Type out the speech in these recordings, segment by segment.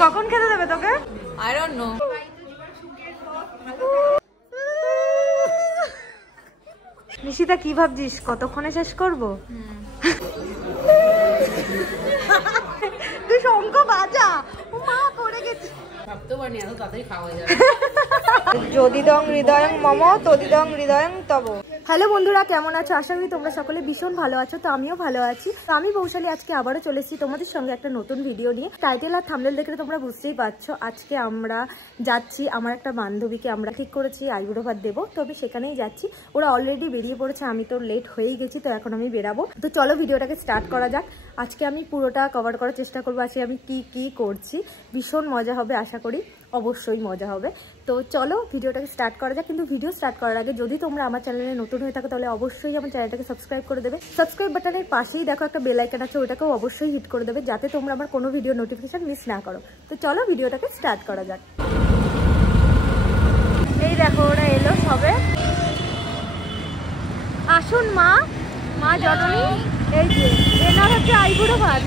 কখন খেতে দেবে তোকে? I don't know. নিশিতা কি ভাবছিস কতক্ষণে শেষ করবো? তুই শঙ্খ বাজা, ও মা পড়ে গেছে। যদিদং হৃদয়ং মম তদিদং হৃদয়ং তব। হ্যালো বন্ধুরা, কেমন আছো? আশা করি তোমরা সকলে ভীষণ ভালো আছো। তো আমিও ভালো আছি। তো আমি বৌশালী আজকে আবারও চলে এসেছি তোমাদের সঙ্গে একটা নতুন ভিডিও নিয়ে। টাইটেল আর থাম্বনেল দেখে তোমরা বুঝতেই পারছো আজকে আমরা যাচ্ছি। আমার একটা বান্ধবীকে আমরা ঠিক করেছি আইবুড়ো ভাত দেবো, তবে সেখানেই যাচ্ছি। ওরা অলরেডি বেরিয়ে পড়েছে, আমি তো লেট হয়েই গেছি, তো এখন আমি বেরাবো। তো চলো ভিডিওটাকে স্টার্ট করা যাক। আজকে আমি পুরোটা কভার করার চেষ্টা করবো আজকে আমি কি করছি। ভীষণ মজা হবে, আশা করি অবশ্যই মজা হবে। তো চলো ভিডিওটাকে স্টার্ট করা যাক। কিন্তু ভিডিও স্টার্ট করার আগে যদি তোমরা আমার চ্যানেলে নতুন হয়ে থাকো তাহলে অবশ্যই আমার চ্যানেলটাকে সাবস্ক্রাইব করে দেবে। সাবস্ক্রাইব বাটনের পাশেই দেখো একটা বেল আইকন আছে, ওটাকেও অবশ্যই হিট করে দেবে যাতে তোমরা আমার কোনো ভিডিও নোটিফিকেশন মিস না করো। তো চলো ভিডিওটাকে স্টার্ট করা যাক। এই দেখো ওরা এলো সবে। আসুন মা, মা জননী। এই যে এনার হচ্ছে আইবুড়ো ভাত।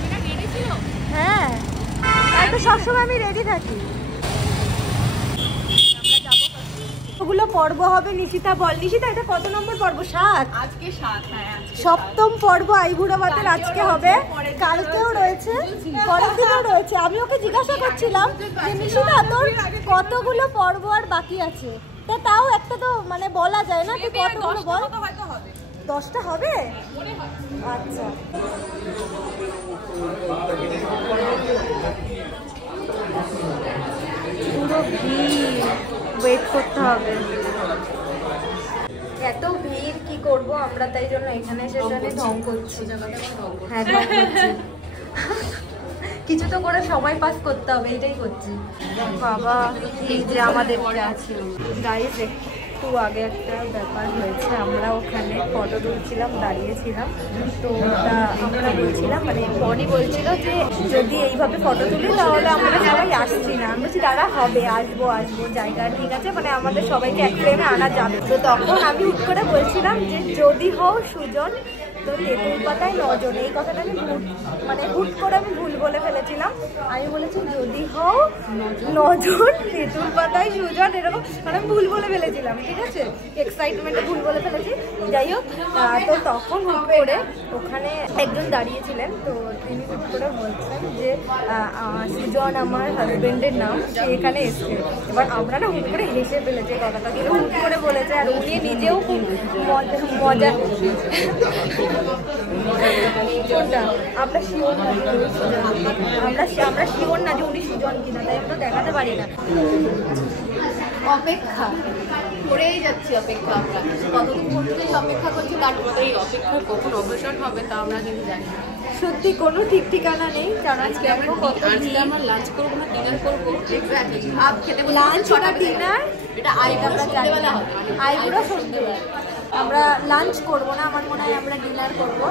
হ্যাঁ, তো সবসময় আমি রেডি থাকি। ওগুলো পর্ব হবে। নিশিতা বল, নিশিতা এটা কত নম্বর পর্ব? 7। আজকে 7, হ্যাঁ সপ্তম পর্ব আইবুড়ো ভাতের আজকে হবে। কালকেও রয়েছে, পরের দিনও রয়েছে। আমি ওকে জিজ্ঞাসা করছিলাম যে নিশিতা তোর কতগুলো পর্ব আর বাকি আছে, তাও একটা তো মানে বলা যায় না, তুই কতগুলো বল। 10টা হবে? আচ্ছা, পুরো ভিড়, ওয়েট করতে হবে। এত ভিড় কি করব আমরা, তাই জন্য এখানে এসে জানি ঢং করছি। হ্যাঁ ঢং করছি, কিছু তো করে সময় পাস করতে হবে, এটাই করছি। বাবা এই যে আমাদের আছে গাইস, একটু আগে একটা ব্যাপার হয়েছে। আমরা ওখানে ফটো তুলছিলাম, দাঁড়িয়েছিলাম। তো ওটা আমরা বলছিলাম, মানে বনি বলছিল যে যদি এইভাবে ফটো তুলি তাহলে আমরা সবাই আসছি না। আমি বলছি দাঁড়া হবে, আসবো জায়গা ঠিক আছে, মানে আমাদের সবাইকে এক ফ্রেমে আনা যাবে। তো তখন আমি হুট করে বলছিলাম যে যদি হও সুজন তো তেঁতুল পাতায় 9 জন। এই কথাটা আমি হুট করে আমি ভুল বলে ফেলেছিলাম। আমি বলেছি যদি হও 9 জন তেঁতুল পাতায় সুজন, এরকম মানে আমি ভুল বলে ফেলেছিলাম, ঠিক আছে, এক্সাইটমেন্টে ভুল বলে ফেলেছি। যাই হোক, তো তখন হুট করে ওখানে একজন দাঁড়িয়েছিলেন, তো তিনি হুট করে বলছেন যে সুজন আমার হাজবেন্ডের নাম, সে এখানে এসছে। এবার আমরা না হুট করে হেসে ফেলেছি কথাটা, কিন্তু হুট করে বলেছে। আর উনি নিজেও খুব মজা। আমরা শিওর না, আমরা শিওর না যে উনি সুজন কিনা, তাই আমরা দেখাতে পারি না। অপেক্ষা করেই যাচ্ছি, অপেক্ষা আমরা কতদিন পর্যন্ত অপেক্ষা করছি, তার এই অপেক্ষার কখন অবসান হবে তা আমরা কিন্তু জানি না। সত্যি কোনো ঠিক ঠিকানা নেই। কারণ আজকে আমরা লাঞ্চ করবো না ডিনার করবো, এক্স্যাক্টলি ভাত খেতে লাঞ্চ বা ডিনার এটা সন্ধ্যেবেলা হবে। আইবুড়ো সন্ধ্যেবেলা আমরা লাঞ্চ করবো না, আমার মনে হয় আমরা ডিনার করবো।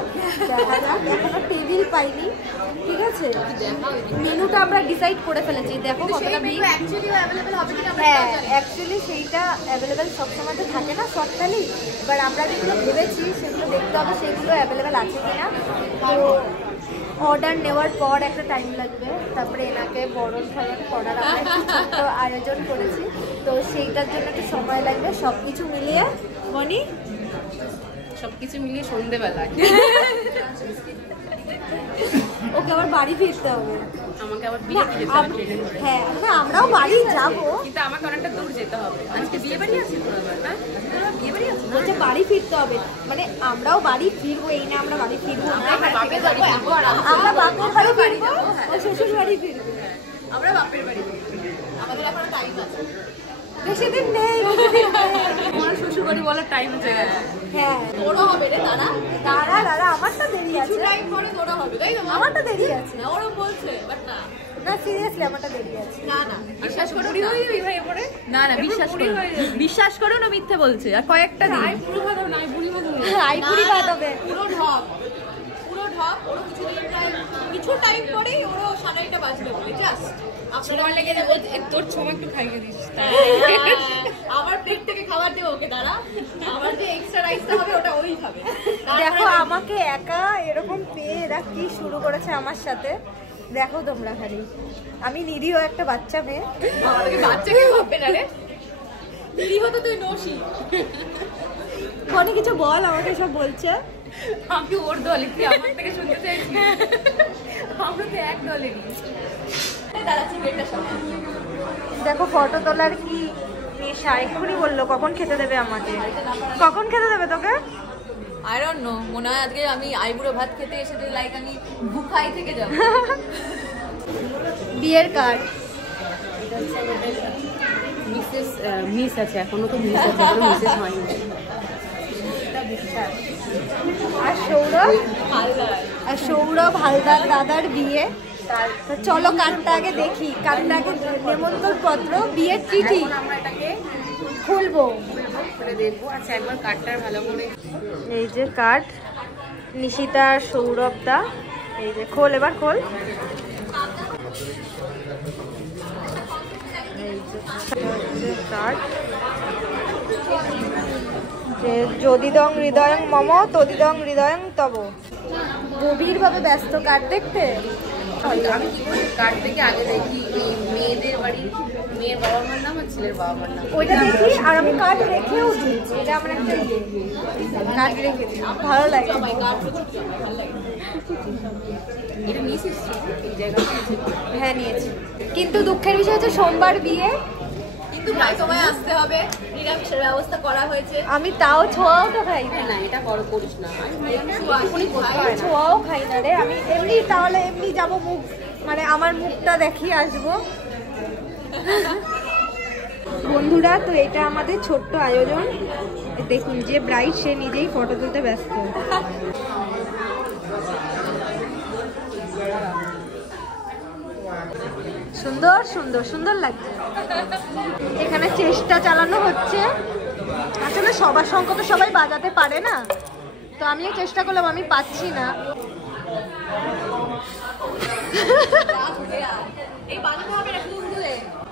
দেখা যাক, এখনো টেবিল পাইনি, ঠিক আছে। মেনুটা আমরা ডিসাইড করে ফেলেছি, দেখো কতটা ভিড়। হ্যাঁ অ্যাকচুয়ালি সেইটা অ্যাভেলেবেল সবসময় তো থাকে না শর্টকালি। এবার আমরা যেগুলো ভেবেছি সেগুলো দেখতে হবে সেগুলো অ্যাভেলেবেল আছে কিনা। তো অর্ডার নেওয়ার পর একটা টাইম লাগবে, তারপরে এনাকে বরণ ঠরণ করার আমরা ছোট্ট আয়োজন করেছি, তো সেইটার জন্য একটু সময় লাগবে। সব কিছু মিলিয়ে মনি সবকিছু মিলিয়ে সন্ধ্যেবেলা ওকে আবার বাড়ি ফিরতে হবে, আমাকে আবার বিয়ে দিতে হবে। হ্যাঁ আমরাও বাড়ি যাবো, কিন্তু আমাকে অনেকটা দূর যেতে হবে। আজকে বিয়ে বাড়ি আছে, বিয়ে বাড়ি আছে, বলছে বাড়ি ফিরতে হবে, মানে আমরাও বাড়ি ফিরবো। এই না আমরা বাড়ি ফিরবো না, আমরা বাপের বাড়ি ফিরবো, আমরা বাপের বাড়ি ফিরবো, ও শ্বশুর বাড়ি ফিরবো, আমরা বাপের বাড়ি ফিরবো। আমাদের এখনো টাইম আছে, বেশি দিন নেই। আমার শ্বশুর বাড়ি বলার টাইম হয়ে গেছে। হ্যাঁ তোরও হবে রে, দাঁড়া আমারটা দেরি আছে, টাইম পরে তোরও হবে, তাই না? আমারটা দেরি আছে, ওরও বলছে বাট না সিরিয়াসলি আমারটা দেরি আছে। না বিশ্বাস করো না, বিশ্বাস করো না, মিথ্যে বলছে। আর কয়েকটা দিন পুরো ভাত হবে না, আইপুরি ভাত হবে পুরো ঢপ ওরও কিছু টাইম পরেই ওরও 8:30 বাজবে বলে জাস্ট আপনারা লেগে যাবে। তোর সময় একটু খাইয়ে দিস, আমার প্লেট থেকে খাবার দেবো ওকে। দাঁড়া, আমার যে এক্সট্রা রাইসটা হবে ওটা ওই খাবে। দেখো আমাকে একা এরকম পেয়ে এরা কি শুরু করেছে আমার সাথে। দেখো তোমরা খালি, আমি নিরীহ একটা বাচ্চা মেয়ে। আমাকে বাচ্চাকে ভাববে না রে, নিরীহ তো তুই নসি। কোন কিছু বল, আমাকে সব বলছে। আমি ওর দলে, তুই আমার থেকে শুনতে চাইছি? আমরা তো এক দলে। দেখো ফটো তোলার কি নেশা, এক্ষুনি বললো কখন খেতে দেবে আমাকে। কখন খেতে দেবে তোকে? I don't know, মনে হয় আজকে আমি আইবুড়ো ভাত খেতে এসেছি, লাইক আমি ভুখাই থেকে যাব। বিয়ের কার্ড মিস আছে, এখনো তো মিস আছে, এখনো মিসেস হয়নি। আর সৌরভ হালদার দাদার বিয়ে। চলো কার্ডটা আগে দেখি, কার্ডটা আগে নেমন্তন্ন পত্র, বিয়ের চিঠি আমরা এটাকে খুলবো, দেখবো। আচ্ছা একবার কার্ডটার ভালো করে, এই যে কার্ড, নিশিতা আর সৌরভ দা, এই যে খোল, এবার খোল। এই যে কার্ড, যে যদিদং হৃদয়ং মম তদিদং হৃদয়ং তব। গভীরভাবে ব্যস্ত কার্ড দেখতে। আমি কি করি কার্ড থেকে আগে দেখি এই মেয়েদের বাড়ির মেয়ের বাবা মার নাম আর ছেলের বাবা মার নাম, ওইটা দেখি, আর আমি কার্ড রেখেও দিই, এটা আমার একটা ইয়ে, কার্ড রেখে দিই, ভালো লাগে। এটা নিয়েছিস এই জায়গাটা? হ্যাঁ নিয়েছি, কিন্তু দুঃখের বিষয় হচ্ছে সোমবার বিয়ে, কিন্তু প্রায় সময় আসতে হবে, নিরামিষের ব্যবস্থা করা হয়েছে। আমি তাও ছোঁয়াও তো খাই না এটা বড় করিস না, ছোঁয়াও খাই না রে আমি। এমনি তাহলে এমনি যাবো, মুখ মানে আমার মুখটা দেখিয়ে আসবো। বন্ধুরা, তো এটা আমাদের ছোট্ট আয়োজন। দেখুন, যে ব্রাইড সে নিজেই ফটো তুলতে ব্যস্ত। সুন্দর সুন্দর সুন্দর লাগছে। এখানে চেষ্টা চালানো হচ্ছে, আসলে সবার শঙ্খ তো সবাই বাজাতে পারে না, তো আমিও চেষ্টা করলাম, আমি পাচ্ছি না।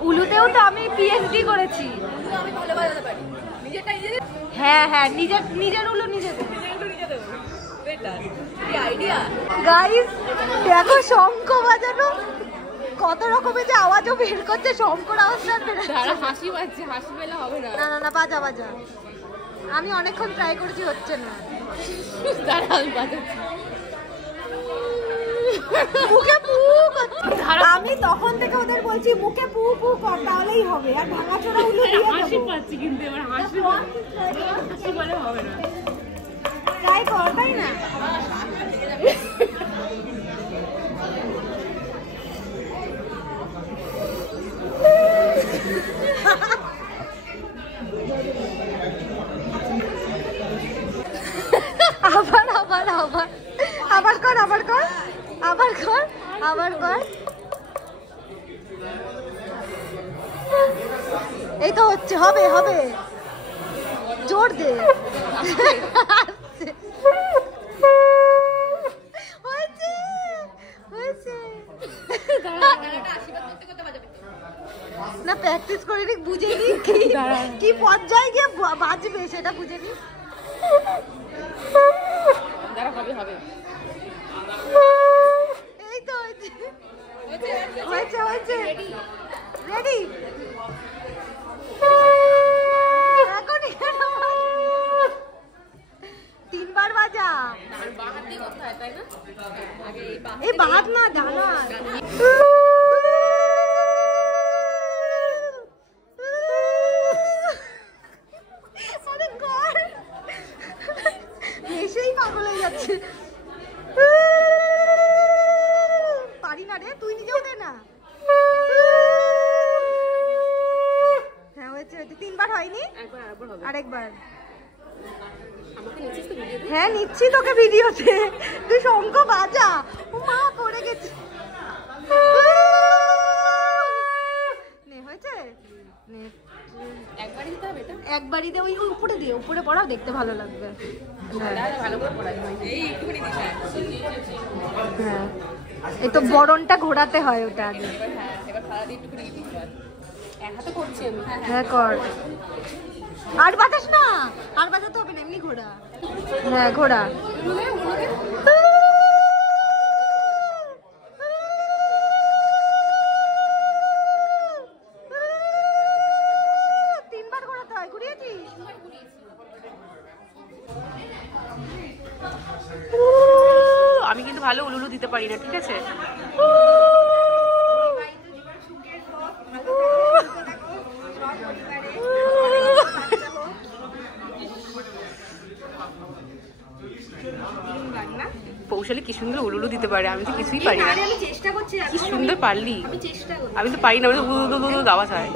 উলুতেও তো আমি পিএইচডি করেছি। হ্যাঁ হ্যাঁ, নিজের উলু নিজে। গাইস দেখো, শঙ্খ বাজানো কত রকমের যে আওয়াজও বের করছে, শঙ্কর আওয়াজটা হাসি পাচ্ছে, হাসি পেলে হবে না। না না না, বাজা বাজা। আমি অনেকক্ষণ ট্রাই করেছি, হচ্ছে না। মুখে পু করছে। আমি তখন থেকে ওদের বলছি মুখে পু পু কর, তাহলেই হবে। আর ভাঙাচোরা উলু দিয়ে দেবো। হাসি পাচ্ছি কিন্তু এবার হাসি বলে হবে না। ট্রাই কর, তাই না? আবার আবার আবার আবার কর, আবার কর, আবার কর, আবার কর। এই তো হচ্ছে, হবে হবে, জোর দে। হয়েছে হয়েছে। না প্র্যাকটিস করে নি, বুঝে নি কি পর্যায়ে গিয়ে বাজবে সেটা বুঝে নি। এই তো হয়েছে হয়েছে, রেডি। তিনবার বাজা, এই বাদ না, ডানা। এসেই পাগল হয়ে যাচ্ছে। পারি না রে, তুই নিজেও দে না। হ্যাঁ হয়েছে হয়েছে, তিনবার হয়নি, আরেকবার। হ্যাঁ নিচ্ছি তোকে ভিডিওতে, তুই শঙ্খ বাজা। ও মা, পড়ে গেছে। হয়েছে, একবারই দে, ওই উপরে দিয়ে, উপরে পড়া দেখতে ভালো লাগবে। হ্যাঁ, এই তো বরণটা ঘোরাতে হয় ওটা আগে। হ্যাঁ কর, আর বাজাস না, আর বাজাতে হবে না, এমনি ঘোরা। হ্যাঁ ঘোরা। ভালো উলুলু দিতে পারি না, ঠিক আছে? পৌশালি কি সুন্দর উলুলু দিতে পারে, আমি তো কিছুই পারি না। আমি চেষ্টা করছি, কি সুন্দর পারলি। আমি চেষ্টা করি। আমি তো পারি না, আমি তো উলুলু আওয়াজ হয়।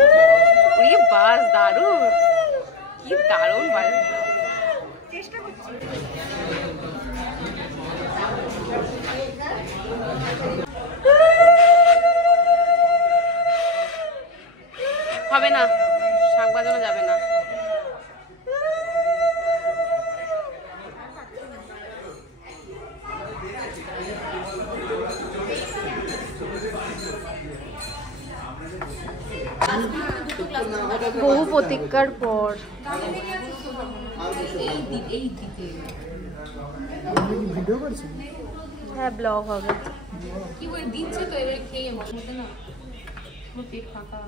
ওরে বাস, দারুণ, কি দারুণ বাজ। চেষ্টা করছি। হবে না, শাক বাজানো যাবে না। বহু প্রতীক্ষার পর হ্যাঁ ব্লগ হবে। কি বলে দিচ্ছে তো, এবার খেয়ে বসে না, পেট ফাঁকা।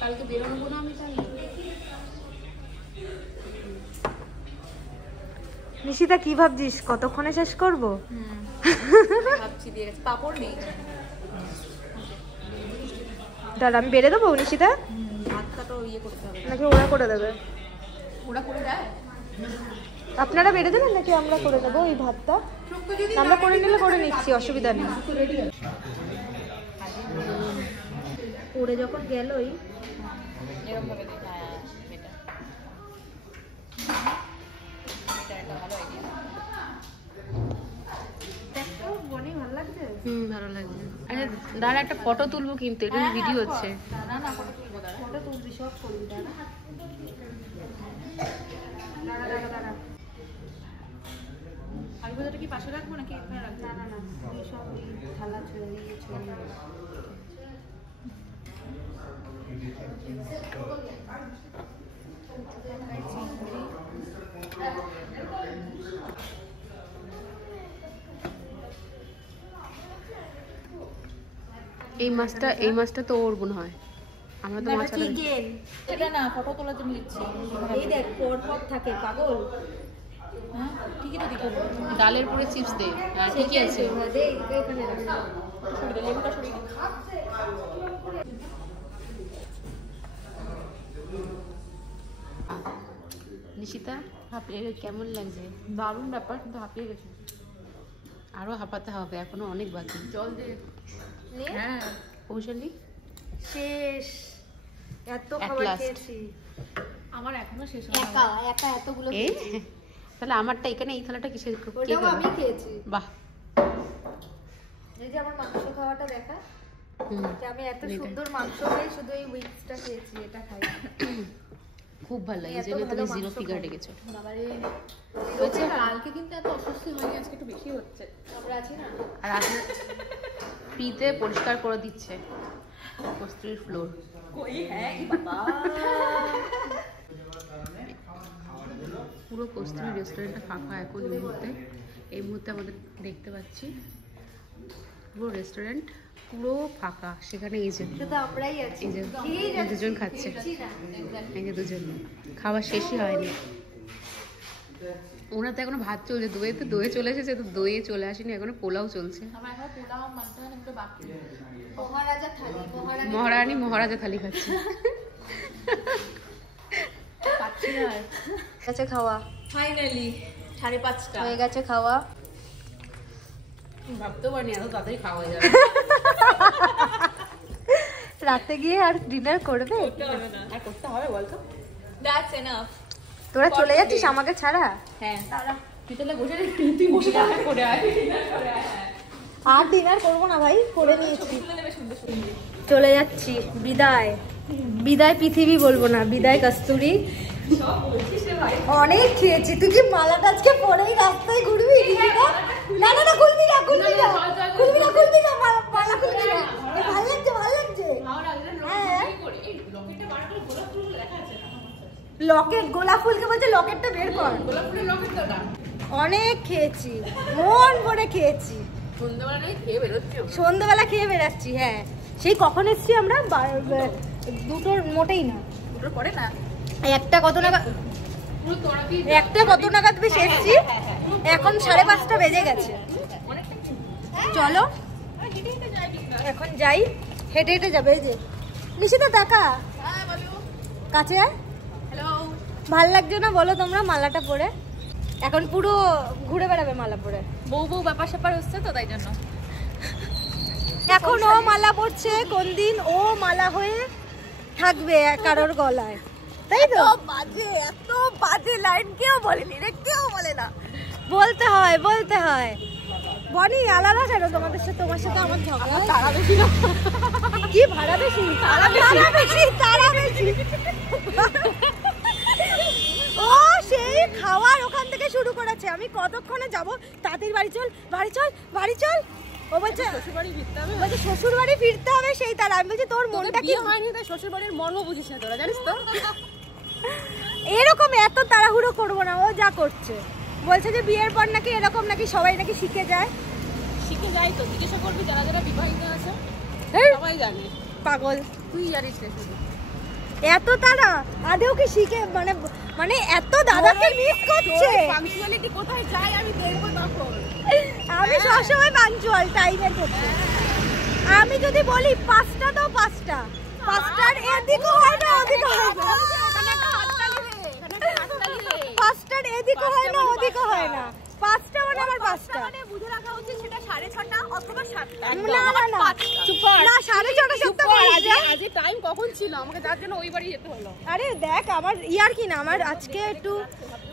কালকে বেরোনো না আমি, তাহলে নিশিতা কি ভাবছিস, কতক্ষণে শেষ করব? ভাবছি দিয়ে গেছে, পাপড় নেই। দাঁড়া আমি বেড়ে দেবো নিশিতা, ভাতটা তো ইয়ে করতে হবে, নাকি ওরা করে দেবে? ওরা করে দেয়। আপনারা বেড়ে দেবেন নাকি আমরা করে দেবো এই ভাতটা? আমরা করে নিলে করে নিচ্ছি, অসুবিধা নেই। পড়ে যখন গেলই এরকম ভাবে দেখা এটা একটা ভালো আইডিয়া। ভালো লাগছে। ভালো লাগছে। আচ্ছা দাঁড়া, একটা ফটো তুলবো কিন্তু, এটা ভিডিও হচ্ছে। না না, ফটো তুলবো, দাঁড়া। ফটো তুলবি, সব করবি। দাঁড়া দাঁড়া দাঁড়া দাঁড়া। আলু ভাজাটা কি পাশে রাখবো নাকি এখানে রাখবো? না না না, তুই সব থালা ছড়িয়ে দিয়ে ছড়িয়ে দে। এই মাছটা তো ওর বোন হয়, আমরা তো মাছ খাই। এটা না, ফটো তোলার জন্য দিচ্ছি। এই দেখ পর পর থাকে পাগল। হ্যাঁ ঠিকই তো দিতে। ডালের পরে চিপস দে, হ্যাঁ ঠিকই আছে। দে এখানে রাখ। সরিয়ে দে, লেবুটা সরিয়ে দে। নিশিতা হাঁপিয়ে কেমন লাগছে? দারুণ ব্যাপার, কিন্তু হাঁপিয়ে গেছে। আরো হাঁপাতে হবে, এখনো অনেক বাকি। জল দিয়ে। নে হ্যাঁ পৌঁছালি শেষ। এত At খাবার last. খেয়েছি আমার এখনো শেষ হয়নি। একা একা এতগুলো এই খেয়েছি। তাহলে আমারটা এখানে, এই থালাটা কিসের? কে ওটাও খাবে? আমি খেয়েছি। বাহ। এই যে আমার মাংস খাওয়াটা দেখা, যে আমি এত এটাই। সুন্দর মাংস খাই, শুধু এই উইংসটা খেয়েছি, এটা খাই। খুব ভালো লাগে, এই এত জন্য ভালো তুমি জিরো মাংস ফিগার খাই। রেখেছো। বাবারে হয়েছে, কালকে কিন্তু এত অস্বস্তি হয়নি, আজকে একটু বেশি হচ্ছে। আমরা আছি না। আর আজকে ফ্রিতে পরিষ্কার করে দিচ্ছে কস্তুরীর ফ্লোর। কই হ্যাঁ বাবা, পুরো কস্তুরী রেস্টুরেন্টটা ফাঁকা এখন এই মুহূর্তে আমাদের দেখতে পাচ্ছি পুরো রেস্টুরেন্ট পুরো ফাঁকা। সেখানে এই যে শুধু আমরাই আছি। এই যে খেয়েই যাচ্ছি, দুজন খাচ্ছে, খেয়েছি না। এই যে দুজন খাওয়া শেষই হয়নি। ওনার তো এখনো ভাত চলছে, দই চলে এসেছে, তো দই চলে আসেনি, এখনো পোলাও চলছে। আমার এখন পোলাও মানতে হয় না, একটু বাকি। মহারাজা থালি, মহারাজা থালি খাচ্ছে। পাচ্ছি না আর। গেছে খাওয়া, ফাইনালি 5:30 হয়ে গেছে খাওয়া। ভাবতেও পারিনি এত তাড়াতাড়ি খাওয়া হয়ে যাবে। রাতে গিয়ে আর ডিনার করবে? আর করতে হবে বলতো? That's enough. তোরা চলে যাচ্ছিস আমাকে ছাড়া? হ্যাঁ তুই তাহলে বসে তুই বসে থাক, করে আয়। আর ডিনার করবো না ভাই, করে নিয়েছি। চলে যাচ্ছি, বিদায়। বিদায় পৃথিবী বলবো না, বিদায় কস্তুরী। অনেক খেয়েছি। তুই কি মালাটা আজকে পরেই রাস্তায় ঘুরবি? না না না, খুলবি না, খুলবি না, খুলবি না, খুলবি না, মালা খুলবি না। ভালো লাগছে, ভালো লাগছে। হ্যাঁ লকেট, গোলাপ ফুলকে বলছে লকেটটা বের কর। অনেক খেয়েছি, মন ভরে খেয়েছি। সন্ধ্যাবেলা খেয়ে বেরাচ্ছি। হ্যাঁ সেই কখন এসছি আমরা? 2টোর মোটেই না, 2টোর পরে না, একটা কত টাকা একটা কত নাগাদ বেশ এসছি, এখন 5:30 বেজে গেছে। চলো এখন যাই, হেঁটে হেঁটে যাবে। এই যে নিশিতা টাকা কাছে ভাল লাগছে না বলো তোমরা মালাটা পরে? এখন পুরো ঘুরে বেড়াবে মালা পরে, বউ বউ ব্যাপার স্যাপার হচ্ছে তো তাই জন্য। এখন ও মালা পরছে, কোন দিন ও মালা হয়ে থাকবে কারোর গলায়, তাই তো? এত বাজে লাইন কেউ বলেনি রে, কেউ বলে না। বলতে হয় বলতে হয়। বনি আলাদা কেন তোমাদের সাথে? তোমার সাথে আমার ঝগড়া তারা বেশি না, কি ভাড়া বেশি? তারা বেশি, তারা বেশি। ও সেই খাওয়ার ওখান থেকে শুরু করেছে, আমি কতক্ষণে যাব? তাড়াতাড়ি বাড়ি চল, বাড়ি চল, বাড়ি চল। ও বলছে শ্বশুরবাড়ি ফিরতে হবে, বলছে শ্বশুর বাড়ি ফিরতে হবে, সেই তার। আমি বলছি তোর মনটা কি হয়নি, তাই শ্বশুর বাড়ির মর্ম বুঝিস না তোরা, জানিস তো? এরকম এত তাড়াহুড়ো করবো না, ও যা করছে। বলছে যে বিয়ের পর নাকি এরকম নাকি সবাই নাকি শিখে যায়। শিখে যাই তো, জিজ্ঞাসা করবি যারা যারা বিবাহিত আছে সবাই জানে। পাগল তুই জানিস না শুধু। এত তারা আদেও কি শিখে মানে মানে এত দাদাকে মিস করছে। পাংচুয়ালিটি কোথায় যায় আমি দেখবো তখন। আমি সবসময় পাঞ্চুয়াল টাইমের করতে। আমি যদি বলি 5টা তো 5টা, 5টার এদিকও হয় না ওদিকও হয় না, 5টার এদিকও হয় না ওদিকও হয় না, 5টা মানে আমার 5টা। মানে বুঝে রাখা উচিত সেটা 6:30 অথবা 7টা। না না না চুপ কর না, 6:30 চুপ সপ্তাহ কর। আজ টাইম কখন ছিল আমাকে যার জন্য ওই বাড়ি যেতে হলো? আরে দেখ আমার ইয়ার কি না, আমার আজকে একটু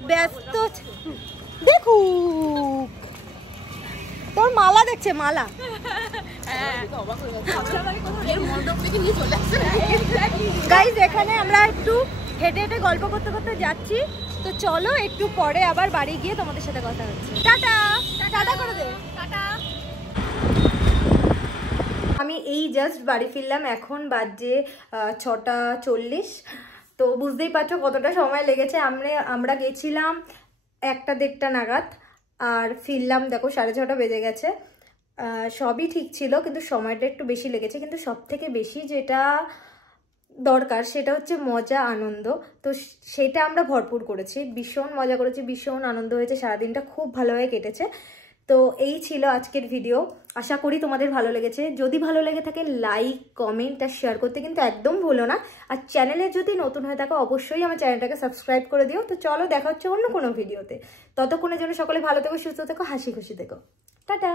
ব্যস্ত। দেখু তোর মালা দেখছে, মালা। গাইজ এখানে আমরা একটু হেঁটে হেঁটে গল্প করতে করতে যাচ্ছি, তো চলো একটু পরে আবার বাড়ি গিয়ে তোমাদের সাথে কথা হচ্ছে। টাটা, টাটা করে দে, টাটা। আমি এই জাস্ট বাড়ি ফিরলাম, এখন বাজে 6:40। তো বুঝতেই পারছো কতটা সময় লেগেছে। আমরা গেছিলাম 1:30 নাগাদ, আর ফিরলাম দেখো 6:30 বেজে গেছে। সবই ঠিক ছিল, কিন্তু সময়টা একটু বেশি লেগেছে। কিন্তু সব থেকে বেশি যেটা দরকার সেটা হচ্ছে মজা, আনন্দ। তো সেটা আমরা ভরপুর করেছি, ভীষণ মজা করেছি, ভীষণ আনন্দ হয়েছে, সারাদিনটা খুব ভালোভাবে কেটেছে। তো এই ছিল আজকের ভিডিও, আশা করি তোমাদের ভালো লেগেছে। যদি ভালো লেগে থাকে লাইক, কমেন্ট আর শেয়ার করতে কিন্তু একদম ভুলো না। আর চ্যানেলে যদি নতুন হয়ে থাকো অবশ্যই আমার চ্যানেলটাকে সাবস্ক্রাইব করে দিও। তো চলো দেখা হচ্ছে অন্য কোনো ভিডিওতে, ততক্ষণের জন্য সকলে ভালো থেকো, সুস্থ থেকো, হাসি খুশি থেকো, টাটা।